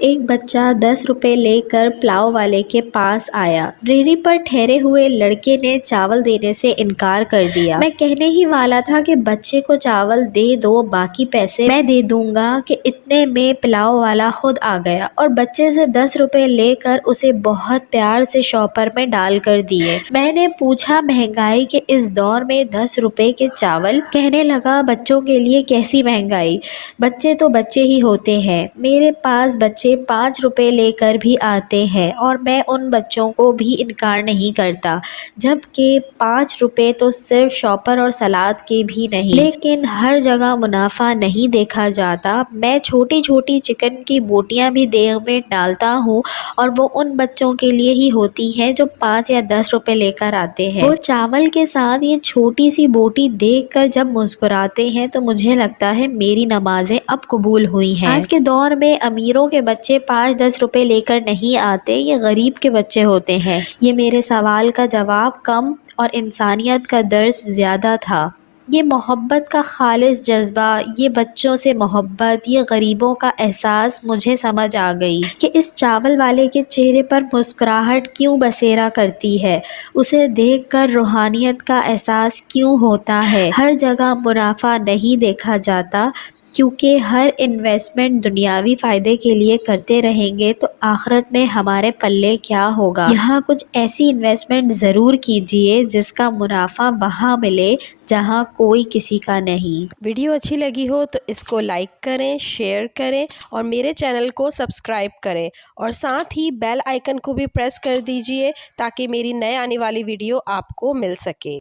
ایک بچہ 10 روپے لے کر پلاؤ والے کے پاس آیا۔ ریڑھی پر ٹھہرے ہوئے لڑکے نے چاول دینے سے انکار کر دیا۔ میں کہنے ہی والا تھا کہ بچے کو چاول دے دو، باقی پیسے میں دے دوں گا کہ اتنے میں پلاؤ والا خود آ گیا اور بچے سے 10 روپے لے کر اسے بہت پیار سے شاپر میں ڈال کر دیے۔ میں نے پوچھا مہنگائی کے اس دور میں 10 روپے کے چاول؟ کہنے لگا بچوں کے لیے کیسی مہنگائی، بچے تو بچے ہی ہوتے ہیں، میرے پاس بچے 5 روپے لے کر بھی آتے ہیں اور میں ان بچوں کو بھی انکار نہیں کرتا، جبکہ 5 روپے تو صرف شاپر اور سلاد کے بھی نہیں۔ لیکن ہر جگہ منافع نہیں دیکھا جاتا۔ میں چھوٹی چھوٹی چکن کی بوٹیاں بھی دیگ میں ڈالتا ہوں اور وہ ان بچوں کے لیے ہی ہوتی ہیں جو 5 یا 10 روپے لے کر آتے ہیں۔ وہ چاول کے ساتھ یہ چھوٹی سی بوٹی دیکھ کر جب مسکراتے ہیں تو مجھے لگتا ہے میری نمازیں اب قبول ہوئی ہیں۔ آج کے دور میں امیروں کے بچے 5-10 روپے لے کر نہیں آتے، یہ غریب کے بچے ہوتے ہیں۔ یہ میرے سوال کا جواب کم اور انسانیت کا درس زیادہ تھا۔ یہ محبت کا خالص جذبہ، یہ بچوں سے محبت، یہ غریبوں کا احساس مجھے سمجھ آ گئی کہ اس چاول والے کے چہرے پر مسکراہٹ کیوں بسیرا کرتی ہے، اسے دیکھ کر روحانیت کا احساس کیوں ہوتا ہے۔ ہر جگہ منافع نہیں دیکھا جاتا، کیونکہ ہر انویسٹمنٹ دنیاوی فائدے کے لیے کرتے رہیں گے تو آخرت میں ہمارے پلے کیا ہوگا۔ یہاں کچھ ایسی انویسٹمنٹ ضرور کیجئے جس کا منافع وہاں ملے جہاں کوئی کسی کا نہیں۔ ویڈیو اچھی لگی ہو تو اس کو لائک کریں، شیئر کریں اور میرے چینل کو سبسکرائب کریں اور ساتھ ہی بیل آئیکن کو بھی پریس کر دیجئے تاکہ میری نئے آنے والی ویڈیو آپ کو مل سکے۔